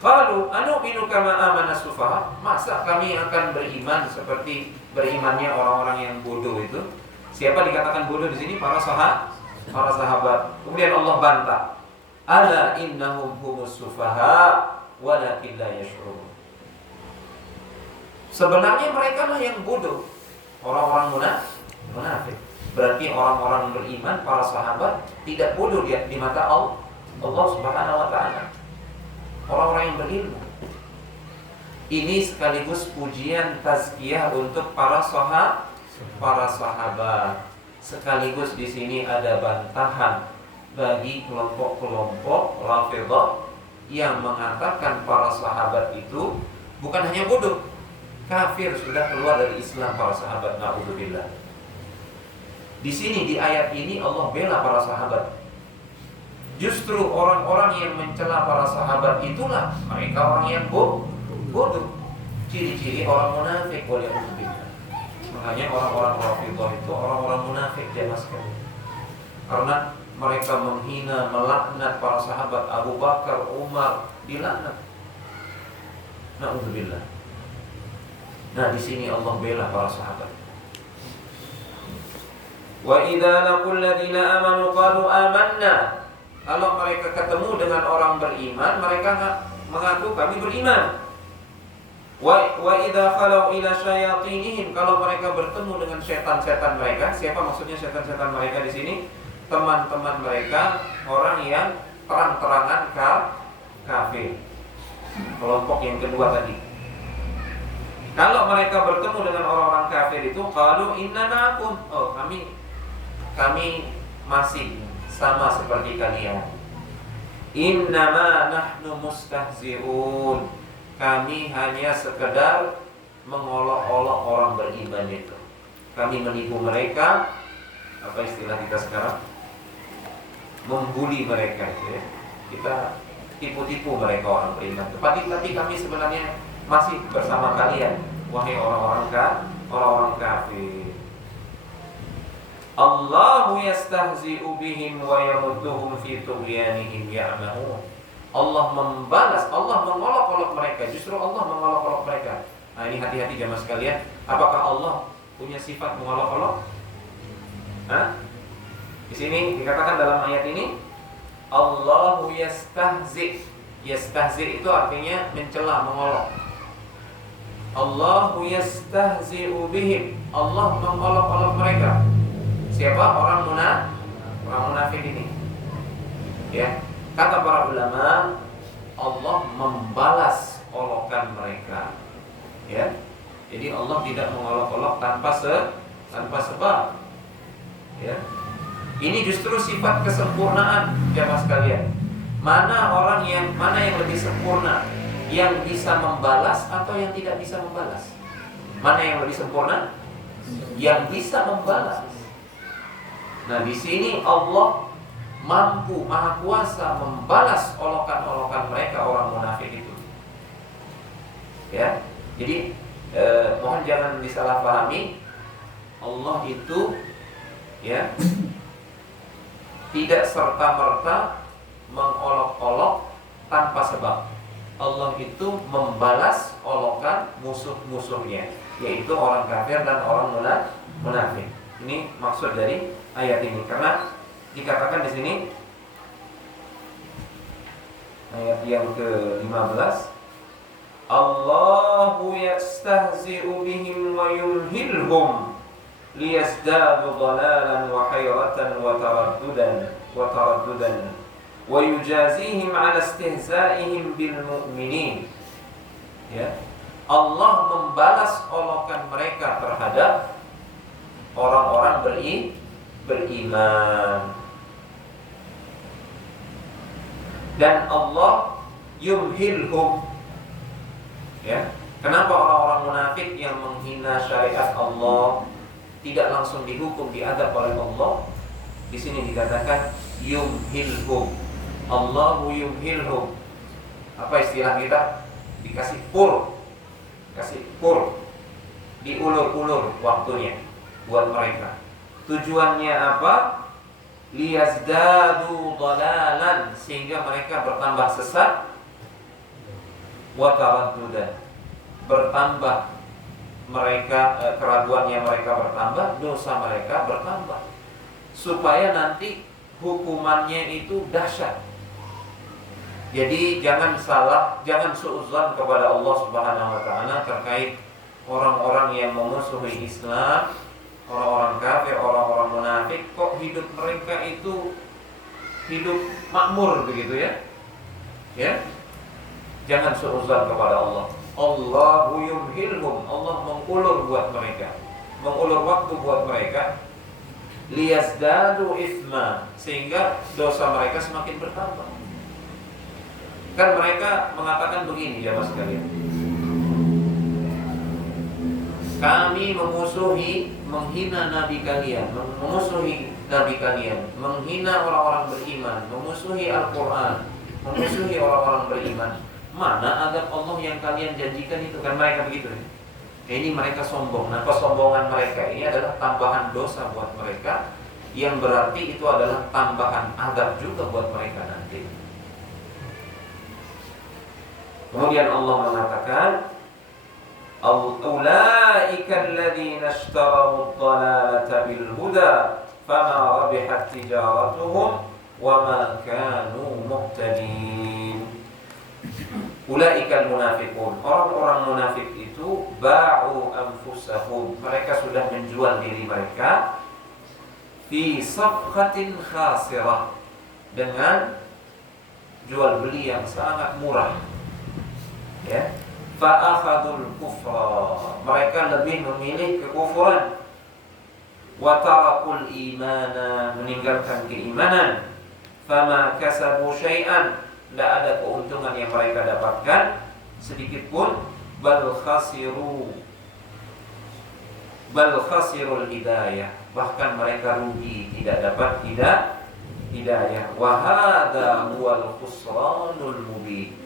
Qalu anu'minu kama amana sufaha? Masa kami akan beriman seperti berimannya orang-orang yang bodoh itu? Siapa dikatakan bodoh di sini? Para sahabat. Kemudian Allah bantah. Ala innahum humus sufaha walakin la yash'urun. Sebenarnya mereka lah yang bodoh. Orang-orang munafik. Berarti orang-orang beriman, para sahabat tidak bodoh di mata Allah Subhanahu wa taala. Orang-orang yang berilmu. Ini sekaligus pujian tazkiyah untuk para sahabat. Sekaligus di sini ada bantahan bagi kelompok-kelompok Rafidhah yang mengatakan para sahabat itu bukan hanya bodoh, kafir, sudah keluar dari Islam para sahabat. Na'udzubillah. Di sini di ayat ini Allah bela para sahabat. Justru orang-orang yang mencela para sahabat itulah mereka orang yang bodoh. Ciri-ciri orang munafik. Makanya orang-orang Rafidhah itu orang-orang munafik jemaah sekalian. Karena mereka menghina, melaknat para sahabat. Abu Bakar, Umar dilaknat. Na'udzubillah. Nah, di sini Allah bela para sahabat. Wa idza laqul ladzina amanu qalu amanna. Kalau mereka ketemu dengan orang beriman, mereka mengaku kami beriman. Wa idza khalau ila syayatinihim, kalau mereka bertemu dengan setan-setan mereka. Siapa maksudnya setan-setan mereka di sini? Teman-teman mereka, orang yang terang-terangan kafir. Kelompok yang kedua tadi. Kalau mereka bertemu dengan orang-orang kafir itu, qalu inna ma'akum. Oh, kami masih sama seperti kalian. Innama nahnu mustahzi'un. Kami hanya sekedar mengolok-olok orang beriman itu. Kami menipu mereka. Apa istilah kita sekarang? Membuli mereka itu ya. Kita tipu-tipu mereka orang beriman. Tapi kami sebenarnya masih bersama kalian, wahai orang-orang kafir. Allahu yastahzi'u bihim wa yamudduhum fi tughyanihim ya'mahun. Allah membalas, Allah mengolok-olok mereka. Justru Allah mengolok-olok mereka. Nah, ini hati-hati jemaah sekalian. Apakah Allah punya sifat mengolok-olok? Di sini dikatakan dalam ayat ini Allahu yastahzi'. Yastahzi' itu artinya mencela, mengolok. Allahu yastahzi'u bihim. Allah mengolok-olok mereka. Siapa? Orang munafik ini. Ya, kata para ulama, Allah membalas olokan mereka. Ya. Jadi Allah tidak mengolok-olok tanpa sebab. Ya. Ini justru sifat kesempurnaan jemaah sekalian. Mana yang lebih sempurna? Yang bisa membalas atau yang tidak bisa membalas? Mana yang lebih sempurna? Yang bisa membalas. Nah, di sini Allah mampu, maha kuasa membalas olokan-olokan mereka orang munafik itu. Ya, jadi mohon jangan disalahpahami. Allah itu ya tidak serta-merta mengolok-olok tanpa sebab. Allah itu membalas olokan musuh-musuhnya, yaitu orang kafir dan orang munafik. Ini maksud dari ayat ini, karena dikatakan di sini ayat yang ke-15, Allahu yastahzi'u bihim wa yumhilhum liyazdadu dhalalan wa hayratan wa taraddudan wa yujazihim ala istihza'ihim bil mu'minin. Ya, Allah membalas olokan mereka terhadap orang-orang beriman. Dan Allah yumhilhum. Ya, kenapa orang-orang munafik yang menghina syariat Allah tidak langsung dihukum, diadab oleh Allah? Di sini dikatakan yumhilhum. Allahu yumhilhum. Apa istilah kita? Dikasih pur. Diulur-ulur waktunya buat mereka. Tujuannya apa? Liyazdadu dhalalan, sehingga mereka bertambah sesat. wa taraddudan, bertambah mereka keraguannya mereka bertambah, dosa mereka bertambah, supaya nanti hukumannya itu dahsyat. Jadi jangan suudzon kepada Allah Subhanahu wa taala terkait orang-orang yang memusuhi Islam, orang-orang kafir, orang-orang munafik, kok hidup mereka itu hidup makmur begitu ya. Ya. Jangan suudzon kepada Allah. Allahu yumhilhum, Allah mengulur buat mereka, mengulur waktu buat mereka, liyazdadu isma, sehingga dosa mereka semakin bertambah. Kan mereka mengatakan begini ya mas sekalian, kami menghina nabi kalian, memusuhi nabi kalian, menghina orang-orang beriman, memusuhi Al-Quran, memusuhi orang-orang beriman. Mana adab Allah yang kalian janjikan itu? Kan mereka begitu ya. Ini mereka sombong. Nah, kesombongan mereka ini adalah tambahan dosa buat mereka, yang berarti itu adalah tambahan adab juga buat mereka nanti. Kemudian Allah mengatakan, Ulaika alladzina ishtaraw ad-dalalata bil huda fama rabihat tijaratuhum wa ma kanu muhtadin. Ulaika al-munafiqun, orang-orang munafik itu ba'u anfusahum, mereka sudah menjual diri mereka fi safqatin khasirah, dengan jual beli yang sangat murah. Ya, fa'akhadul kufra, mereka lebih memilih kekufuran, wa tarakul imana, meninggalkan keimanan, fama kasabu syai'an, tidak ada keuntungan yang mereka dapatkan sedikit pun, bal khasirul hidayah, bahkan mereka rugi, tidak dapat hidayah. Wa hadza huwal khusranul mubin,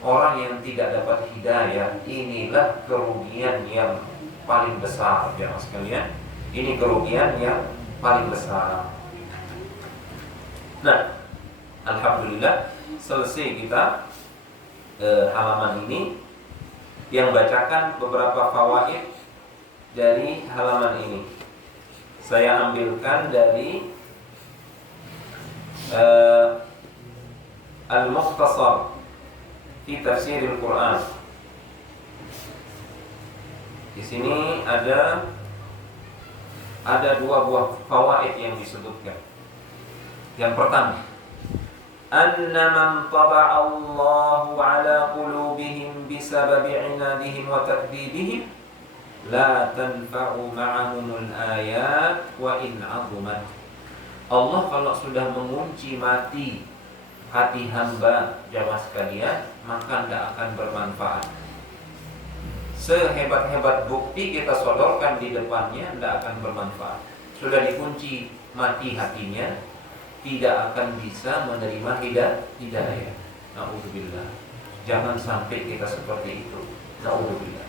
orang yang tidak dapat hidayah, inilah kerugian yang paling besar jemaah sekalian. Ini kerugian yang paling besar. Nah, alhamdulillah selesai kita halaman ini, yang bacakan beberapa fawaid dari halaman ini. Saya ambilkan dari Al-Mukhtasar fi Tafsiril Quran. Di sini ada dua buah fawaid yang disebutkan. Yang pertama, anna man taba'a Allahu 'ala qulubihim bisababi 'inadihim wa takdzibihim la tanfa'u ma'ahumul ayat wa in 'azumat. Allah kalau sudah mengunci mati hati hamba jamaah sekalian, maka tidak akan bermanfaat. Sehebat-hebat bukti kita sodorkan di depannya, tidak akan bermanfaat. Sudah dikunci mati hatinya, tidak akan bisa menerima hidayah. Na'udzubillah. Jangan sampai kita seperti itu. Na'udzubillah.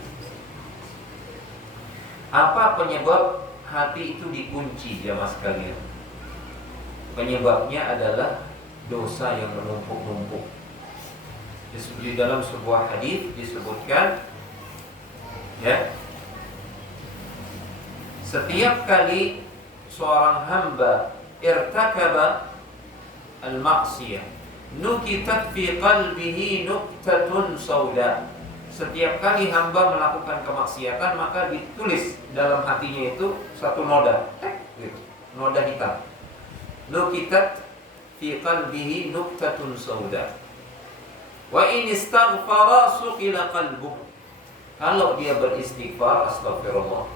Apa penyebab hati itu dikunci jamaah sekalian? Penyebabnya adalah dosa yang menumpuk-numpuk. Di dalam sebuah hadis disebutkan, ya, setiap kali seorang hamba irtakaba al-ma'siyah nukitat fi qalbihi nuktatun sauda. Setiap kali hamba melakukan kemaksiatan, maka ditulis dalam hatinya itu satu noda, gitu, noda hitam. Nukitat fi qalbihi nuktatun sauda. Wa in istaghfara suqila qalbuh. Kalau dia beristighfar, astagfirullah,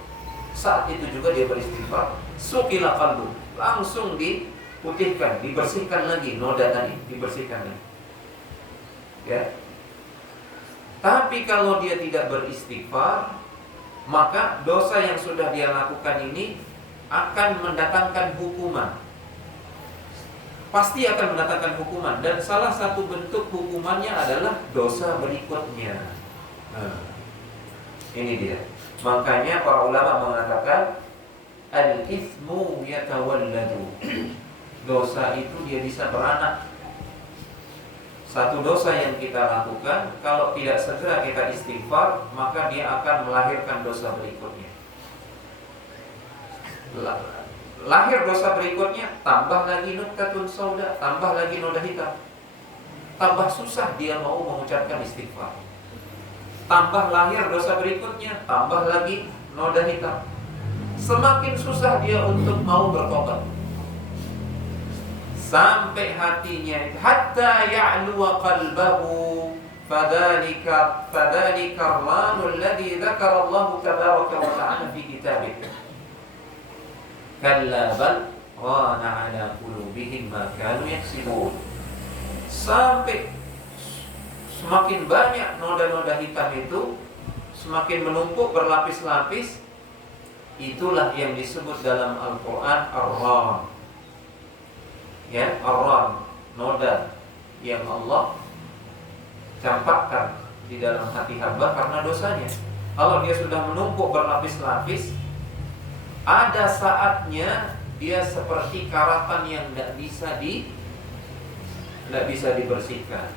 saat itu juga dia beristighfar, suqila qalbuh, langsung diputihkan, dibersihkan lagi noda tadi, dibersihkan lagi. Ya. Tapi kalau dia tidak beristighfar, maka dosa yang sudah dia lakukan ini akan mendatangkan hukuman. Pasti akan mendatangkan hukuman, dan salah satu bentuk hukumannya adalah dosa berikutnya. Ini dia. Makanya para ulama mengatakan al-itsmu yatawalladu. Dosa itu dia bisa beranak. Satu dosa yang kita lakukan, kalau tidak segera kita istighfar, maka dia akan melahirkan dosa berikutnya. Lahir dosa berikutnya, tambah lagi nuktatun sauda, tambah lagi noda hitam. Tambah susah dia mau mengucapkan istighfar. Tambah lahir dosa berikutnya, tambah lagi noda hitam. Semakin susah dia untuk mau bertobat. Sampai hatinya hatta ya'luwa qalbahu fadzalika ar-ranul ladzi dzakara Allah tabaraka wa ta'ala fi kitabih. Kalla bal rana 'ala qulubihim ma kanu yaksibun. Sampai semakin banyak noda-noda hitam itu, semakin menumpuk berlapis-lapis. Itulah yang disebut dalam Al-Quran ar-ran. Ya, ar-ran, noda yang Allah campakkan di dalam hati hamba karena dosanya. Kalau dia sudah menumpuk berlapis-lapis, ada saatnya dia seperti karatan yang tidak bisa dibersihkan.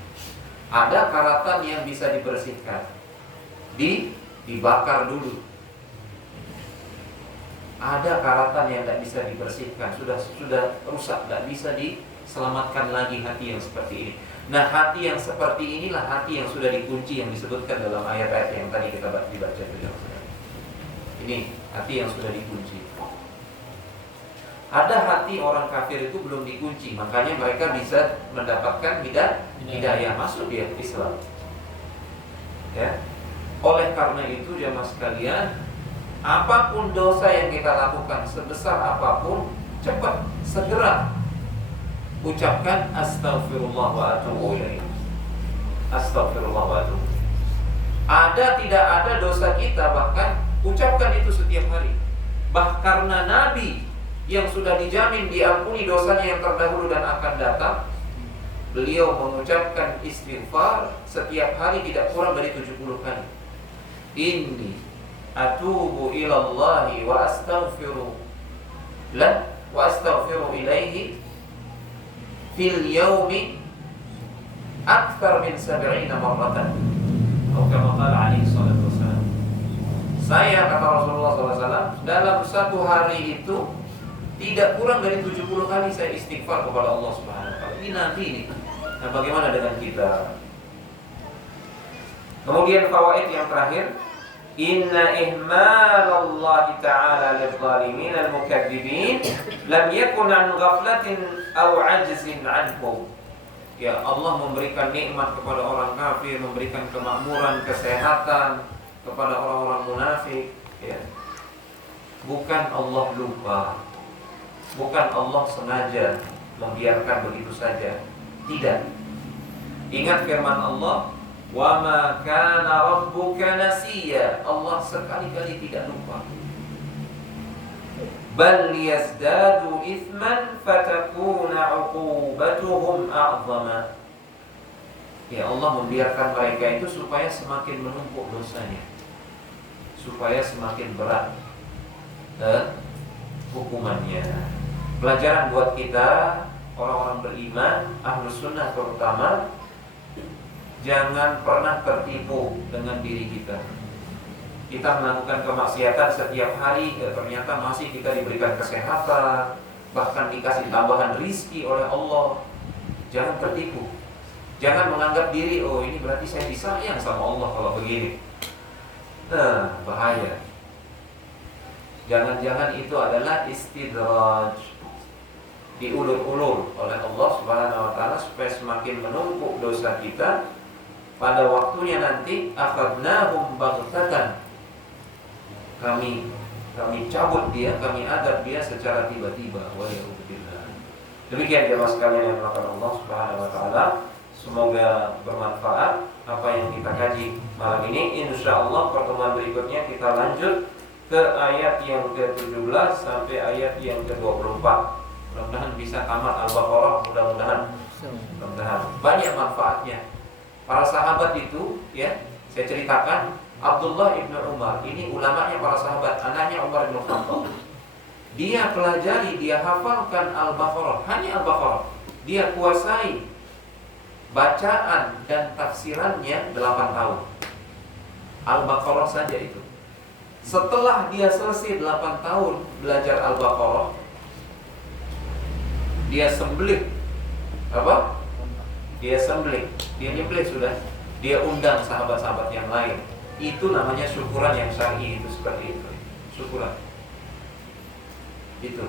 Ada karatan yang bisa dibersihkan, dibakar dulu. Ada karatan yang tidak bisa dibersihkan, sudah rusak, tidak bisa diselamatkan lagi hati yang seperti ini. Nah, hati yang seperti inilah hati yang sudah dikunci, yang disebutkan dalam ayat-ayat yang tadi kita dibaca. Ini hati yang sudah dikunci. Ada hati orang kafir itu belum dikunci, makanya mereka bisa mendapatkan hidayah, masuk dia ke Islam. Ya. Oleh karena itu jamaah sekalian, apapun dosa yang kita lakukan, sebesar apapun, cepat, segera ucapkan astaghfirullah wa atubu ilaih. Astaghfirullah wa atubu. Ada tidak ada dosa kita, bahkan ucapkan itu setiap hari. Bahkan karena Nabi yang sudah dijamin diampuni dosanya yang terdahulu dan akan datang, beliau mengucapkan istighfar setiap hari tidak kurang dari 70 kali. Inni atubu ilallahi wa astaghfiru ilaihi fil yaumi akthar min 70 marratan. Atau kama qala alaihi salatu wassalam. Saya, kata Rasulullah SAW, dalam satu hari itu tidak kurang dari 70 kali saya istighfar kepada Allah Subhanahu wa taala. Ini Nabi ini. Nah, bagaimana dengan kita? Kemudian fawaid yang terakhir, inna ihmalallahi ta'ala lidh-dhalimin al-mukadzibin lam yakun an ghaflatin aw 'ajzin 'anhum. Ya, Allah memberikan nikmat kepada orang kafir, memberikan kemakmuran, kesehatan kepada orang-orang munafik, ya. Bukan Allah lupa, bukan Allah sengaja membiarkan begitu saja. Tidak. Ingat firman Allah, wa ma kana rabbuka nasiya. Allah sekali-kali tidak lupa. Bal yazdadu ithman fatakuna 'uqubatuhum a'zama. Ya, Allah membiarkan mereka itu supaya semakin menumpuk dosanya, supaya semakin berat hukumannya. Pelajaran buat kita orang-orang beriman, ahlus sunnah terutama, jangan pernah tertipu dengan diri kita. Kita melakukan kemaksiatan setiap hari, ternyata masih kita diberikan kesehatan, bahkan dikasih tambahan rizki oleh Allah. Jangan tertipu. Jangan menganggap diri, oh ini berarti saya disayang sama Allah kalau begini. Nah, bahaya. Jangan-jangan itu adalah istidraj, diulur-ulur oleh Allah Subhanahu wa taala supaya semakin menumpuk dosa kita. Pada waktunya nanti akhadnahum baghtatan. Kami cabut dia, kami adab dia secara tiba-tiba. Waliyahudillah. Demikian jemaah sekalian yang dirahmati Allah Subhanahu wa taala. Semoga bermanfaat apa yang kita kaji malam ini. Insyaallah pertemuan berikutnya kita lanjut ke ayat yang ke-17 sampai ayat yang ke-24. Mudah-mudahan bisa tamat Al-Baqarah, mudah-mudahan banyak manfaatnya. Para sahabat itu, ya, saya ceritakan, Abdullah ibn Umar, ini ulamanya para sahabat, anaknya Umar bin Khattab. Dia pelajari, dia hafalkan Al-Baqarah, hanya Al-Baqarah. Dia kuasai bacaan dan tafsirannya 8 tahun. Al-Baqarah saja itu. Setelah dia selesai 8 tahun belajar Al-Baqarah, dia sembelih apa? Dia sembelih, dia nyembelih sudah. Dia undang sahabat-sahabat yang lain. Itu namanya syukuran yang syar'i, itu seperti itu. Syukuran. Itu.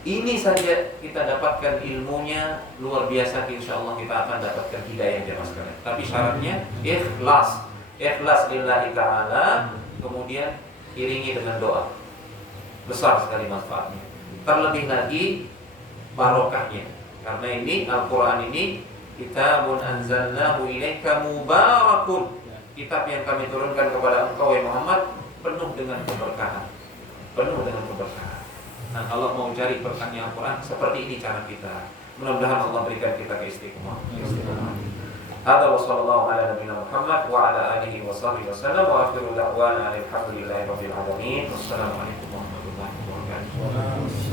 Ini saja kita dapatkan ilmunya luar biasa, insyaallah kita akan dapatkan hidayah jemaah sekalian. Tapi syaratnya ikhlas. Ikhlas lillahi ta'ala, kemudian iringi dengan doa. Besar sekali manfaatnya. Terlebih lagi barokahnya. Karena ini Al-Qur'an ini kitabun anzalnahu ilaika mubarakun. Kitab yang kami turunkan kepada engkau ya Muhammad penuh dengan keberkahan. Penuh dengan keberkahan. Nah, kalau mau cari berkahnya Al-Quran, seperti ini cara kita. Mudah-mudahan Allah berikan kita keistiqomah. Hadza wa sallallahu ala nabiyina Muhammad wa ala alihi wa sahbihi wasallam wa akhiru da'wana alhamdulillahi rabbil alamin. Wassalamualaikum warahmatullahi wabarakatuh.